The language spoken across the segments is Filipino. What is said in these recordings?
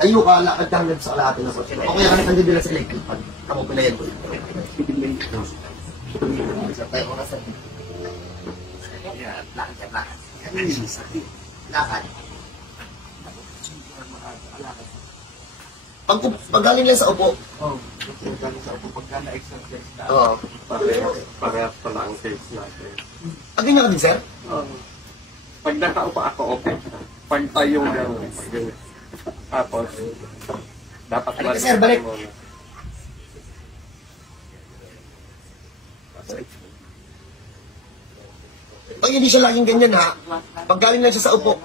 Tayo ka, lakad ka hanggang sa kalahati na kotse. Okay, kami nandiyan nila sa electric pad. Kamu pinayan ko. Tayo ko na sa... Lakad. Lakad. Pag galing lang sa upo. Galing sa upo. Pagka na-exercise na. Oo. Parehas pala ang taste natin. Ganyan ka din, sir? Pag nakaupa ako, okay. Pag tayo gano'n. Tapos, dapat Halika, sir, balik. Pag hindi siya laging ganyan, ha? Pag galing lang siya sa upo,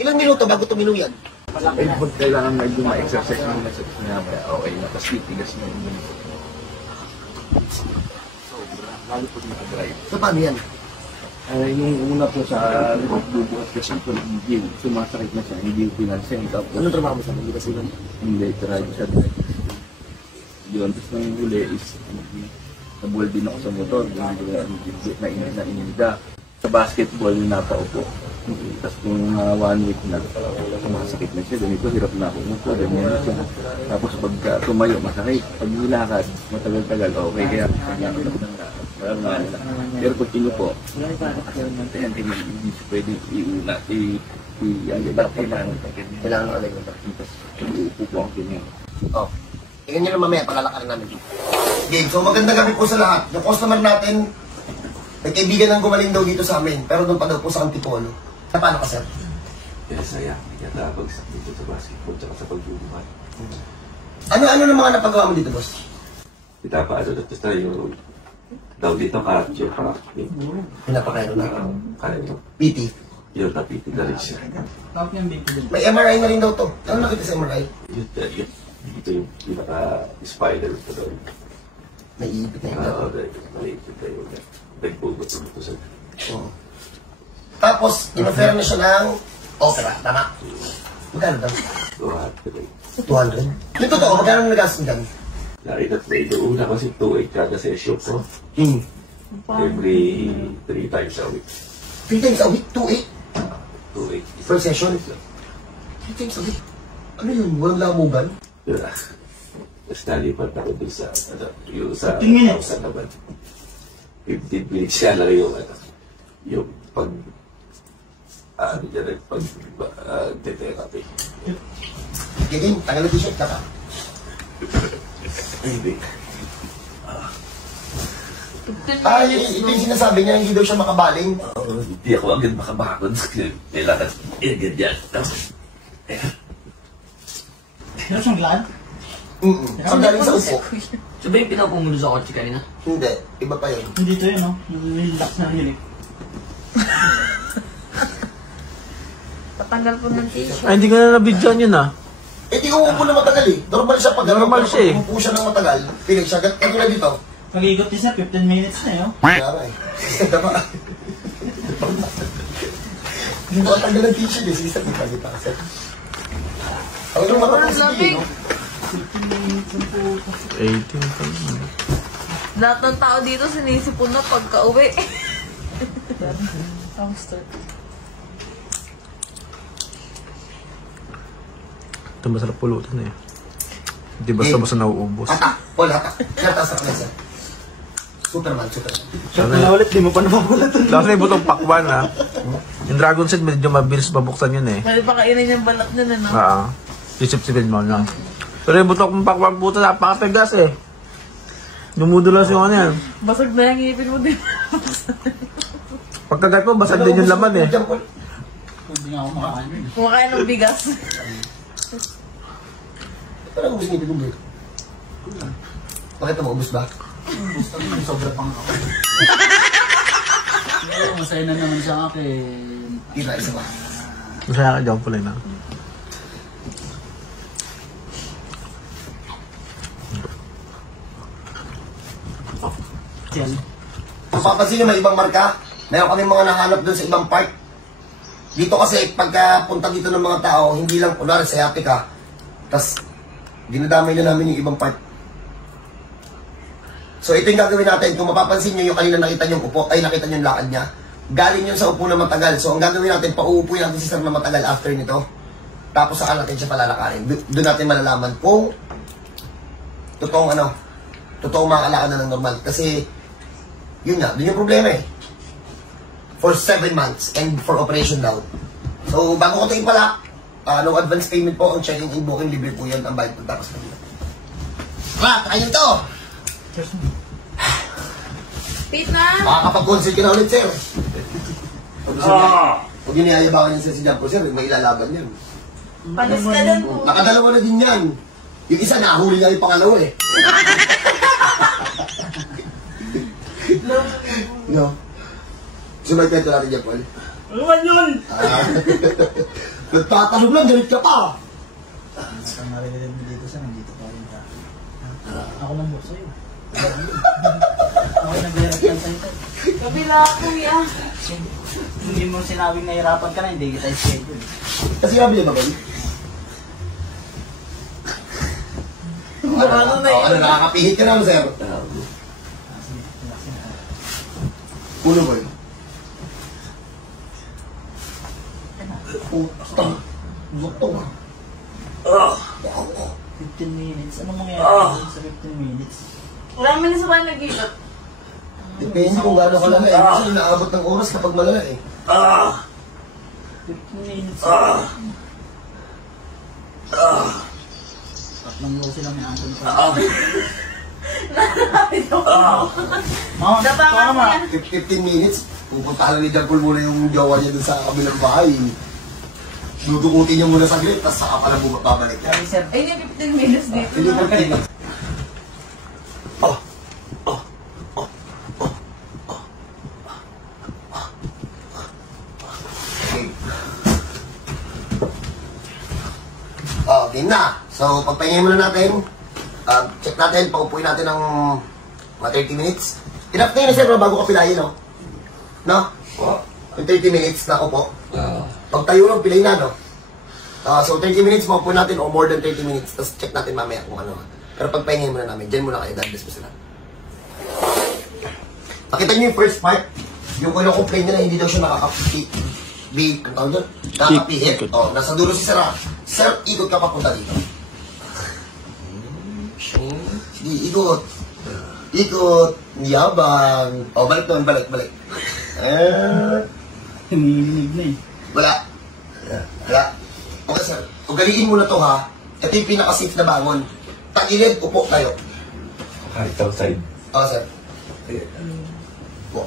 ilang minuto bago tumino yan? Pag kailangan medyo ma-exercise muna sa sinabaya, okay na. Tapos titigas na yun. Sobra. Lalo po naka-drive. So, paano yan? Yung una po sa bubukas kasi po ng gym, sumasakit na siya, hindi yung pinansin. Anong trabaho mo sa mga kasi lang? Hindi, drive siya din. Yun, tapos nang huli is, nabuwal din ako sa motor, na inida. Sa basketball, yung napaupo. Tapos kung 1 week na, sumasakit na siya, ganito, hirap na ako umupo, ganyan na siya. Tapos pagka tumayo, masakit. Pag nilakad, matagal-tagal, okay, kaya pero pag kinupo, hindi siya pwede iuna, Kailangan alay mo ba? tapos iupo po ang ganyan. Oh. Tingnan nyo lang mamaya, palalakarin namin dito. Game, so magandang gabi po sa lahat. Yung customer natin, may kaibigan ng gumaling daw dito sa amin, pero doon pa daw po sa Antipolo. Paano ka, sir? Yes, saya. Natabagsak dito sa basketball at sa pagbubuhat. Ano ng mga napagawa mo dito, boss? Kita pa ano dito tayo. Daw dito cardio. Pinapakairo na. Kaya nyo. PT. Yun, napiti na rin siya. May MRI na rin daw to. Ano nakita sa MRI? Yun, dito yung pinaka-spider ko doon. Naiipit na yun. Maliit tayo. Nagbugot ito sa... Oo. Tapos, inoffer na siya ng opera. Tama? Magkano daw? 200? Yung totoo, magkano nagastos dyan? Nakita ko ito una kasi 2-8 kada session ko. Every 3 times a week. 3 times a week? 2-8? 2-8. Per session? 3 times a week? Ano yun? Walang lamugan? Yun ah. Tapos nalipat ako dun sa, yung sa house naman. 15 minutes siya lang yung pag, therapy. Giging, tagal na t-shirt ka pa. Hindi. Ito yung sinasabi niya, hindi daw siya makabaling. Hindi ako agad makabakod. Kailangan, ganyan. Ano siyang glad? Ang galing sa upo. So ba yung pinapumulo sa kotse kanina? Hindi, iba pa yun. Hindi to yun, no? Relax na hilik. Patanggal po ng t-shirt. Ay, hindi ko na nabidyan yun ah. Eh, di umupo na matagal eh. Normal siya pag Normal siya eh. umupo siya ng matagal. Pinig siya. Ito na dito. Pag-igot niya 15 minutes na yun. Kaya eh. Tama. Hindi ko katanggal ng t-shirt eh. Sige, sa kita kasi. Ang ito matagal no? 18 pa naman. Lahat ng tao dito sinisipon na pagka-uwi. Ito masarap pulutan eh. Hindi basta-basta nauubos. Hata. Paul, hata. Kaya taas na kanisa. Superman. Shot na ulit, di mo pa napapulatan. Tapos na yung butong pakwan ah. Yung Dragon Seed medyo mabilis mabuksan yun eh. Pwede pa kainin yung balat na no? Oo. Isip-sipin mo lang. Pero yung butong pakwan puta napakapegas eh. Dumudulas yung ano yan. Basag na yung ngipin mo din. Pagkagat mo, basag din yung laman eh. Hindi nga ako makakain. Kumakain ng bigas. Parang ubus ngipin mo dito. Bakit mo, ubus ba? Gusto ko yung sobra pang ako. Masaya na naman siya akin. Tira, isa ba? Masaya ka dyan pala na. Yan. Kung papansin nyo, may ibang marka. Meron kami mga nahanap doon sa ibang park. Dito kasi, pagka punta dito ng mga tao, hindi lang, kunwari, sciatic ka. Tapos, dinadamay na namin yung ibang part. So, ito yung gagawin natin. Kung mapapansin nyo, yung kanina nakita nyo yung upo, ay nakita nyo yung lakad niya. Galing yun sa upo na matagal. So, ang gagawin natin, pauupuin natin si sir na matagal after nito. Tapos saan natin siya palalakarin. Doon natin malalaman kung totoong mga alakad na ng normal. Kasi, yun nga, doon yung problema eh. For 7 months and for operation daw. So, bago ko ito ipalak, no advance payment po, ang checking in booking, libre po yun, ang bayad po tapos na dito. Kain to! Pete na! Makakapag-consult ka na ulit, sir. Huwag yun iayabangan niya si John Paul, sir, may ilalaban yan. Panas ka lang po. Nakadalawa na din yan. Yung isa, nahuli nga yung pangalawa eh. No. Sumay kwento natin dyan, Paul. Ano man yun? Nagtatanong lang, galit ka pa. Ang narinig mo dito sa nandito pa rin ka. Ako lang po sa'yo. Ako nag-react lang sa'yo. Kabila, kuya. Hindi mo sinabing nahirapan ka na, hindi kita schedule. Kasi sabi niya ba, Paul? Ano, nakakapihit ka na, sir? Ulo, Paul. Utang. Butong. 15 minutes. Ano mangyayari sa 15 minutes? Wala mo na sa mga nag-iilot. Depende kung gaano ka lala eh. Kasi naabot ng oras kapag malala eh. 15 minutes. Tatlong low sila may angkon pa. Nalapit ako. Mama, Dapangan mo yan. 15 minutes, pupuntahan ni John Paul muna yung jowa niya dun sa kabilang bahay. Dudukutin niya muna sa grid, tapos saka pala babalik niya. Sabi sir, Ay, hindi 15 minutes dito. Hindi ko pinag. Okay na. So, pagpahingay muna natin. Check natin, paupuin natin ng mga 30 minutes. Enough na yun, sir, bago ka pilayin, no? No? Yung 30 minutes na upo. Pagtayo lang, pilay na, no? So, 30 minutes, paupuin natin, o more than 30 minutes. Tapos check natin mamaya kung ano. Pero pagpahingay muna namin, dyan muna kayo, dahil mo sila. Pakita nyo yung first part. Yung complain niya na hindi daw siya nakakapihit. Ang tawag doon? Nakakapihit. O, nasa dulo si Sir. Sir, ikot ka papunta dito. Sige, ikot. Ikot. Yabang. O, balik doon, balik. hinihinig na eh. Wala. Wala. Okay, sir. Ugaliin mo na to, ha? Ito yung pinaka-safe na bangon. Tagilid, upo tayo. Kahit outside. O, sir. Upo.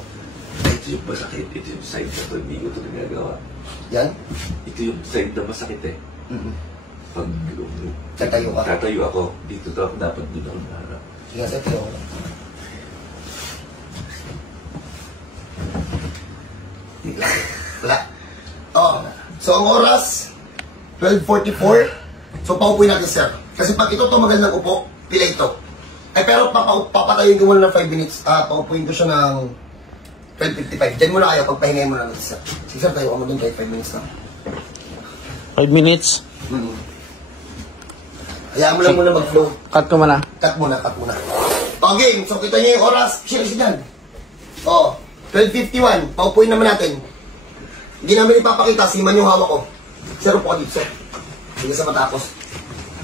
Ito yung masakit. Ito yung side na to. Hindi ko ito nagagawa. Yan. Ito yung side na masakit eh. Pag Tatayo ka. tatayo ako, dito to ako dapat dito ako naharap. Sige, sir. Tayo ko lang. Wala. Oh, so ang oras, 12:44. So paupuin natin, sir. Kasi pag ito tumagal ng upo, pila ito. Eh pero papatayin ko muna ng 5 minutes. Paupuin ko siya ng 12:55. Diyan muna kayo, pagpahingay muna natin, sir. Sige, sir, tayo ka mo dun kahit 5 minutes lang. 5 minutes. Hayaan mo lang muna mag-flow. Cut ko muna. Cut muna. Okay, so kita niyo yung oras. Sino dyan? Oh, 12:51. Paupuin naman natin. Hindi namin ipapakita, siman yung hawak ko. Sir, upo ka dito, sir. Sige sa matapos.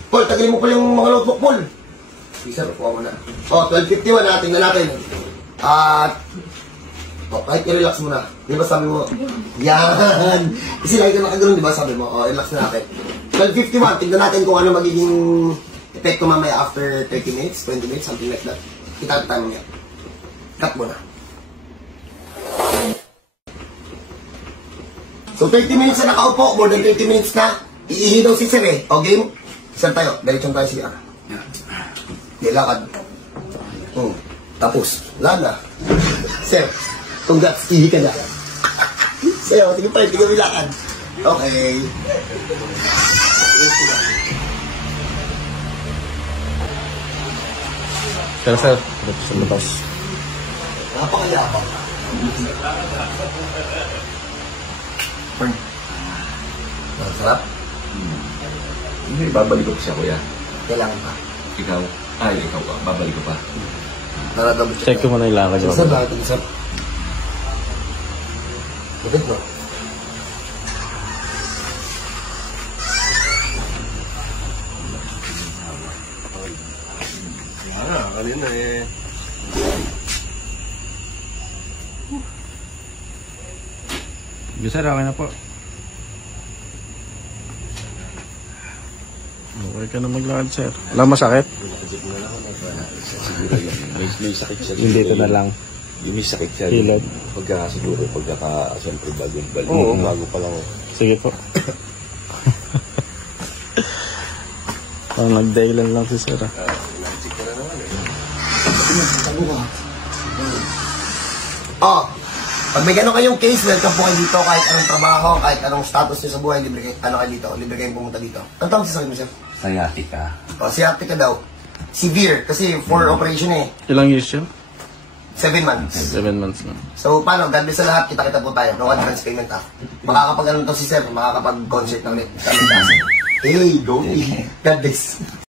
Paul, tagilin mo pa yung mga notebook, Paul. Sige, sir, upo ka muna. Oh, 12:51 na, tingnan natin. Kahit i-relax mo na. Di ba sabi mo? Yan! Kasi lagi ka nakaganoon, di ba sabi mo? Relax na natin. 12:51, tingnan natin kung ano magiging epekto mamaya after 30 minutes, 20 minutes, something like that. Kita tayo mamaya. Cut mo na. So 30 minutes na nakaupo, more than 30 minutes na. Iihi daw si Sir eh. O game? Sir tayo, diretso tayo siya. Okay, lakad. Tapos, wala na. Sir, congrats, ihi ka na. Sir, sige pa, hindi kami lakad. Okay. Pero sir, dito sa labas. Napakayabang. Sarap. Hindi, babalik ko siya, kuya. Kailangan pa. Ikaw? Ikaw ka. Babalik ko pa. Naradabot Check ko muna yung lakad So, ko. sir, bakit ito, sir? Bakit mo? kanina eh. Sige sir, okay na po. Okay ka na maglakad sir. Wala masakit? Siguro yun. May sakit siya. Yung dito na lang. Yung may sakit siya. Hilod. Pagka siguro, siyempre bagong balik. Oo. Bago pa lang. Sige po. Parang nag-daylan lang si sir. Oh, pag may gano'n kayong case, welcome po kayo dito kahit anong trabaho, kahit anong status nyo sa buhay, libre kayo dito, libre kayong pumunta dito. Ang tawag sa sakit mo, sir? Sciatica. O, sciatica daw. Severe, kasi for operation eh. Ilang years yun? 7 months. 7 months na. So, paano? God bless sa lahat. Kita-kita po tayo. No advance payment ah. Makakapag-ano to si sir, makakapag-concert na ulit. Hey, go. God bless.